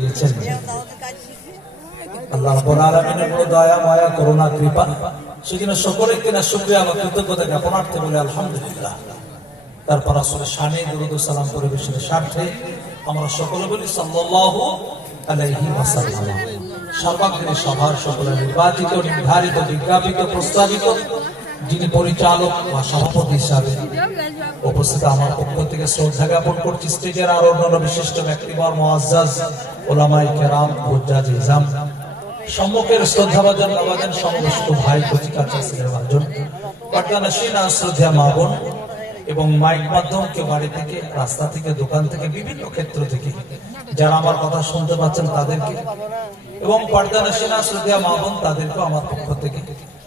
দিয়েছেন। আল্লাহ রাব্বুল বড় দয়া, মায়া, করুণা, কৃপা। সেজন্য সকলে কিনা শুকরিয়া বা কৃতজ্ঞতা জ্ঞাপনার্থে বলে, আলহামদুলিল্লাহ। তারপর আসলে শানে দুরুদ সালাম পরিবেশনের স্বার্থে আমরা সকলে বলি, সাল্লাল্লাহু আলাইহি সভার সকলের নির্বাচিত, নির্ধারিত, বিজ্ঞাপিত, প্রস্তাবিত যিনি পরিচালক বা সভাপতি হিসাবে উপস্থিত আমার পক্ষ থেকে শ্রদ্ধা জ্ঞাপন করছি স্টেজের আর অন্যান্য বিশিষ্ট ব্যক্তিবর মোয়াজ্জাজ, ওলামাই কেরাম হুজ্জাজ ইজাম সম্মুখের শ্রদ্ধাভাজন নবাজন সমবেষ্ট ভাই কচিকা চাষির ভাজন পাটনাসীনা শ্রদ্ধা মা বোন এবং মাইক মাধ্যম কেউ বাড়ি থেকে, রাস্তা থেকে, দোকান থেকে, বিভিন্ন ক্ষেত্র থেকে যারা আমার কথা শুনতে পাচ্ছেন তাদেরকে এবং পাটনাসীনা শ্রদ্ধা মা বোন তাদেরকেও আমার পক্ষ থেকে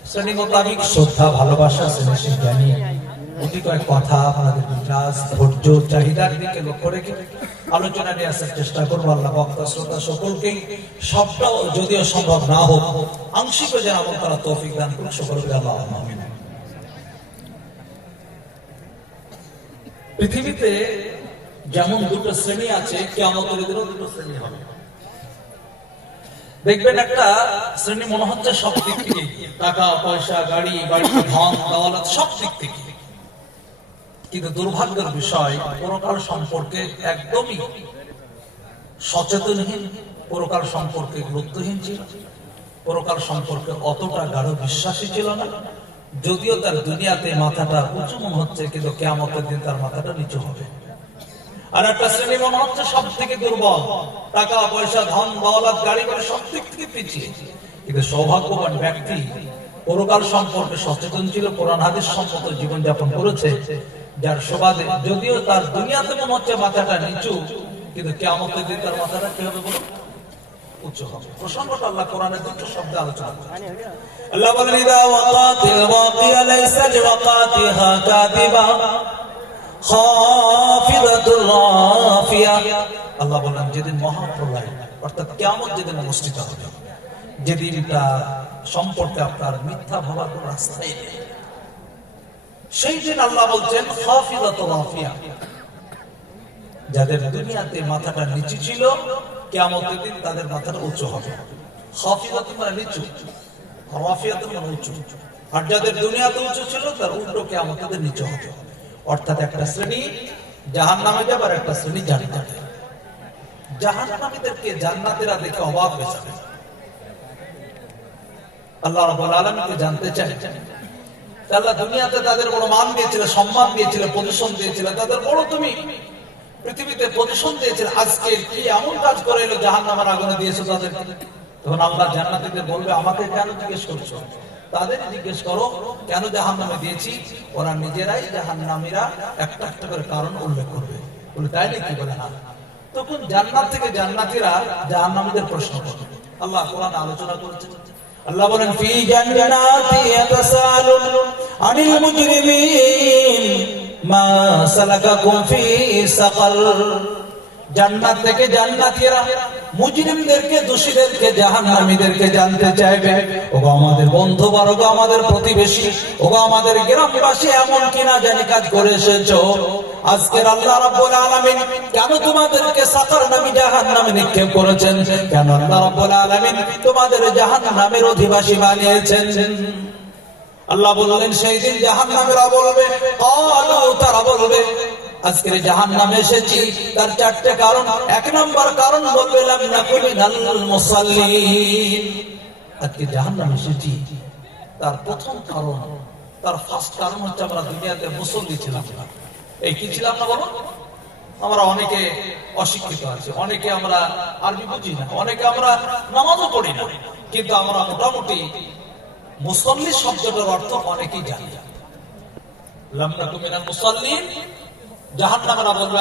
শ্রেণি মোতাবিক শ্রদ্ধা, ভালোবাসা শ্রেণি জানিয়ে পৃথিবীতে যেমন দুটো শ্রেণি আছে দুটো শ্রেণি হবে। দেখবেন একটা শ্রেণি মনে হচ্ছে সব দিক থেকে টাকা, পয়সা, গাড়ি বাড়ি ধন, দৌলত, সব দিক থেকে কিন্তু দুর্ভাগ্যের বিষয়, পরকাল সম্পর্কে একদমই সচেতনহীন, পরকাল সম্পর্কে গুরুত্বহীন ছিল, পরকাল সম্পর্কে অতটা গাঢ় বিশ্বাসী ছিল না। যদিও তার দুনিয়াতে মাথাটা উঁচু মনে হচ্ছে, কিন্তু কেমতের দিন তার মাথাটা নিচু হবে। আর একটা শ্রেণি মনে হচ্ছে সব থেকে দুর্বল। টাকা, পয়সা, ধন, দৌলত, গাড়ি বাড়ি সব দিক থেকে পিছিয়ে। কিন্তু সৌভাগ্যবান ব্যক্তি পরকাল সম্পর্কে সচেতন ছিল কোরআন হাদিস সম্মত জীবনযাপন করেছে। যার সুবাদে যদিও তার দুনিয়াতে মনে হচ্ছে মাথাটা নিচু, কিন্তু কেমতের দিন তার মাথাটা কি হবে বলেন? যেদিন মহাপ্রলয়, অর্থাৎ যেদিন অনুষ্ঠিত হবে, যেদিনটা সম্পর্কে আপনার মিথ্যা ভাবার কোনো রাস্তাই নেই। সেই দিন আল্লাহ বলছেন যাদের দুনিয়াতে মাথাটা নিচু ছিল, কিয়ামতের দিন তাদের মাথাটা উঁচু হবে। মানে নিচু মানে উঁচু। আর যাদের দুনিয়াতে উঁচু ছিল, তার উল্টো কিয়ামতের দিন নিচু হবে। অর্থাৎ একটা শ্রেণি জাহান নামে যাবে একটা শ্রেণি জান্নাতে। জাহান নামীদেরকে জান্নাতেরা দেখে অবাক হয়ে যাবে। আল্লাহ রাব্বুল আলামিনকে জানতে চাই আল্লাহ দুনিয়াতে তাদের বড় মান দিয়েছিল, সম্মান দিয়েছিল পজিশন দিয়েছিল, তাদের বড় তুমি। পৃথিবীতে পজিশন দিয়েছিল, আজকে কি এমন কাজ করে এলো জাহান নামের আগুনে দিয়েছ তাদের তখন আল্লাহ জান্নাতীদের বলবে, আমাকে কেন জিজ্ঞেস করছ? তাদের জিজ্ঞেস করো, কেন জাহান নামে দিয়েছি? ওরা নিজেরাই জাহান নামীরা একটা একটা করে কারণ উল্লেখ করবে। বলে, তাই নাকি? বলে, না। তখন জান্নাত থেকে জান্নাতীরা জাহান নামীদের প্রশ্ন করবে। আল্লাহ কোরআন আলোচনা করেছে আল্লাহ বলেন, ফি জান্নাতি ইয়াতাসালুন আনিল মুজরিমিন মা সালাকাকুম ফি সাকার. জান্নাত থেকে জান্নাতীরা মুজরিমদেরকে, দোষীদেরকে, জাহান্নামীদেরকে জানতে চাইবে। ওগো আমাদের বন্ধু বর্গ আমাদের প্রতিবেশী, ওগো আমাদের গ্রামবাসী এমন কিনা জানি কাজ করে এসেছ। আজকের আল্লাহ রাব্বুল আলামিন কেন তোমাদেরকে জাহান্নামে নিক্ষেপ করেছেন? কেন আল্লাহ রাব্বুল আলামিন তোমাদের জাহান্নামের অধিবাসী বানিয়েছেন? আল্লাহ বললেন, সেই দিন জাহান্নামেরা বলবে তারা বলবে, আজকের জাহান নামে এসেছি। তার চারটে কারণ, এক নম্বর কারণ বলবে আজকে জাহান নামে এসেছি। তার প্রথম কারণ, তার ফার্স্ট কারণ হচ্ছে আমরা দুনিয়াতে মুসল্লি ছিলাম না। এই কি ছিলাম না বলো আমরা অনেকে অশিক্ষিত আছে, অনেকে আমরা আরবি বুঝি না, অনেকে আমরা নামাজও পড়ি না, কিন্তু আমরা মোটামুটি মুসল্লি শব্দটার অর্থ অনেকেই জানি। লাম নাকুল মিনাল মুসাল্লিন। জাহান্নামেরা বলবে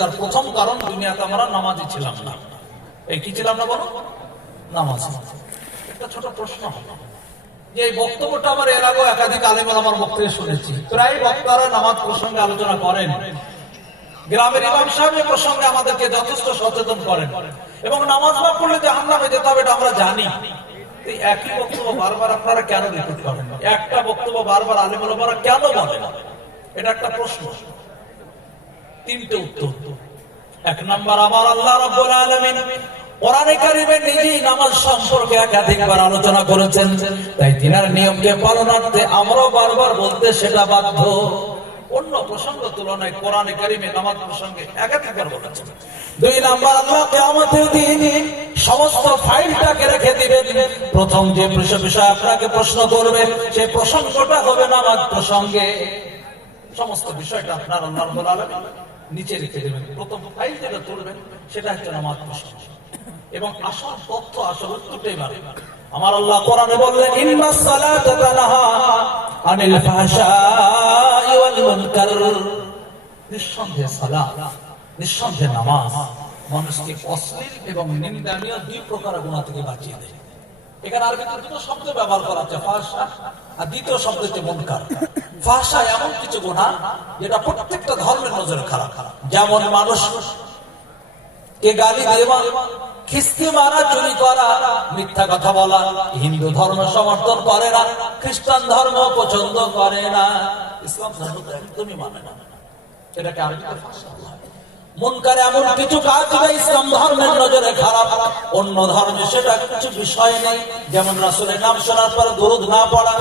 তার প্রথম কারণ দুনিয়াতে আমরা না। এই কি ছিলাম না নামাজ। একটা ছোট প্রশ্ন হলো যে বক্তব্যটা আমার এর আগেও একাধিক আলেম আমার বক্তব্যে শুনেছি। প্রায় বক্তারা নামাজ প্রসঙ্গে আলোচনা করেন। গ্রামের ইমাম সাহেব এই প্রসঙ্গে আমাদেরকে যথেষ্ট সচেতন করেন। এবং নামাজ না পড়লে জাহান্নামে যেতে হবে এটা আমরা জানি। একই বক্তব্য বারবার আপনারা কেন রিপিট করেন? একটা বক্তব্য বারবার আলেম ওলামারা কেন বলেন? এটা একটা প্রশ্ন। তিনটে উত্তর। এক নম্বর, আমার আল্লাহ রাব্বুল আলামিন প্রথম যে বিষয় আপনাকে প্রশ্ন করবে সেই প্রসঙ্গটা হবে নামাজ প্রসঙ্গে। সমস্ত বিষয়টা আপনার নিচে রেখে দেবেন। প্রথম ফাইল যেটা তুলবেন, সেটা হচ্ছে নামাজ প্রসঙ্গ। এবং আসল তথ্য আসল উত্তরটাই বার আমার আল্লাহ কোরআনে বললেন সালাতা তানহা আনিল ওয়াল মুনকার। নিঃসন্দেহে সালাত, নিঃসন্দেহে নামাজ মানুষকে অশ্লীল এবং নিন্দনীয় দুই প্রকার গুণা থেকে বাঁচিয়ে দেয়। এখানে আর কিন্তু দুটো শব্দ ব্যবহার করা হচ্ছে, ফাহশা, আর দ্বিতীয় শব্দ হচ্ছে মুনকার। ফাহশা এমন কিছু গুণা যেটা প্রত্যেকটা ধর্মের নজরে খারাপ। যেমন মানুষ কে গালি দেওয়া মারা, চুরি করা, মিথ্যা কথা বলা, হিন্দু ধর্ম সমর্থন করে না, খ্রিস্টান ধর্ম পছন্দ করে না। ইসলাম ধর্ম একদমই মানে না। বলা এমন কিছু কাজ ইসলাম ধর্মের নজরে খারাপ। অন্য ধর্মে সেটা কিছু বিষয় নেই। যেমন রাসূলের নাম শোনার পর দরুদ না পড়া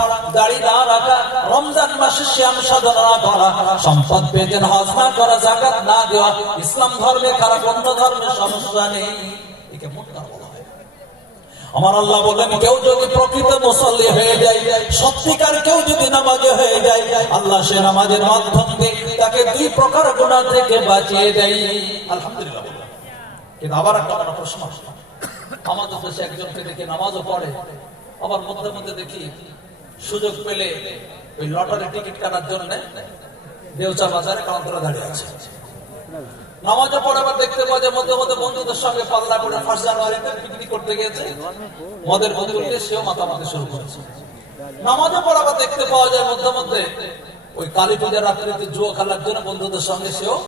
না রাখা, রমজান মাসে শ্যাম সাধনা করা, সম্পদ পেতেন, হজ না করা জাকাত না দেওয়া, ইসলাম ধর্মে খারাপ, অন্য ধর্মের সমস্যা নেই। একে মুনকার বলা হয় আমার আল্লাহ বলেন, কেউ যদি প্রকৃত মুসল্লি হয়ে যায়, সত্যিকার কেউ যদি নামাজে হয়ে যায়, আল্লাহ সে নামাজের মাধ্যম তাকে দুই প্রকার গুণা থেকে বাঁচিয়ে দেয়। আলহামদুলিল্লাহ কিন্তু আবার একটা আমার প্রশ্ন। আমাদের দেশে একজনকে দেখে নামাজও পড়ে। আবার মধ্যে মধ্যে দেখি, সুযোগ পেলে ওই লটারি টিকিট কাটার জন্য দেউচা বাজারে কাউন্টারে দাঁড়িয়ে আছে। নামাজও পড়ে আবার দেখতে পাওয়া যায়, মধ্যে মধ্যে বন্ধুদের সঙ্গে পাল্লা করে ফার্স্ট জানুয়ারিতে পিকনিক করতে গিয়েছে। মদের বন্ধু উঠে সেও মাথা মাথা শুরু করেছে। নামাজও পড়ে আবার দেখতে পাওয়া যায়, মধ্যে মধ্যে ওই কালী পূজার রাত্রিতে জুয়া খেলার জন্য বন্ধুদের সঙ্গে সেও